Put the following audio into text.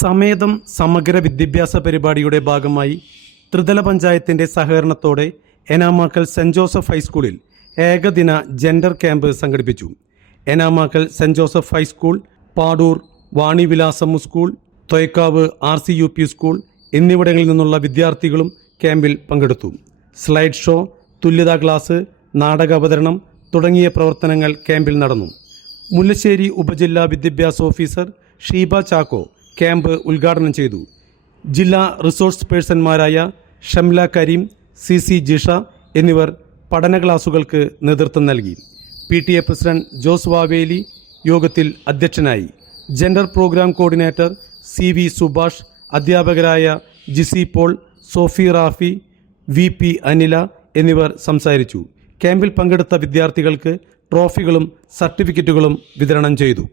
സമേതം സമഗ്ര വിദ്യാഭ്യാസ പരിപാടിയുടെ ഭാഗമായി ത്രിതല പഞ്ചായത്തിൻ്റെ സഹകരണത്തോടെ എനാമാക്കൽ സെൻറ് ജോസഫ് ഹൈസ്കൂളിൽ ഏകദിന ജെൻഡർ ക്യാമ്പ് സംഘടിപ്പിച്ചു. Enamakkal saint Joseph high school, Padoor Vanivilasam school, Thoykkavu RCUP school എന്നിവിടങ്ങളിൽ നിന്നുള്ള വിദ്യാർത്ഥികളും ക്യാമ്പിൽ പങ്കെടുത്തു. സ്ലൈഡ് ഷോ, തുല്യതാ ക്ലാസ്, നാടക അവതരണം തുടങ്ങിയ പ്രവർത്തനങ്ങൾ ക്യാമ്പിൽ നടന്നു. മുല്ലശ്ശേരി ഉപജില്ലാ വിദ്യാഭ്യാസ ഓഫീസർ ഷീബ ചാക്കോ ക്യാമ്പ് ഉദ്ഘാടനം ചെയ്തു. ജില്ലാ റിസോഴ്സ് പേഴ്സൺമാരായ ഷംല കരീം, CC ജിഷ എന്നിവർ പഠന ക്ലാസുകൾക്ക് നേതൃത്വം നൽകി. PTA പ്രസിഡന്റ് ജോസ് വാവേലി യോഗത്തിൽ അധ്യക്ഷനായി. Gender programme coordinator CV Subhash, അധ്യാപകരായ ജിസി പോൾ, സോഫി റാഫി, VP അനില എന്നിവർ സംസാരിച്ചു. ക്യാമ്പിൽ പങ്കെടുത്ത വിദ്യാർത്ഥികൾക്ക് ട്രോഫികളും സർട്ടിഫിക്കറ്റുകളും വിതരണം ചെയ്തു.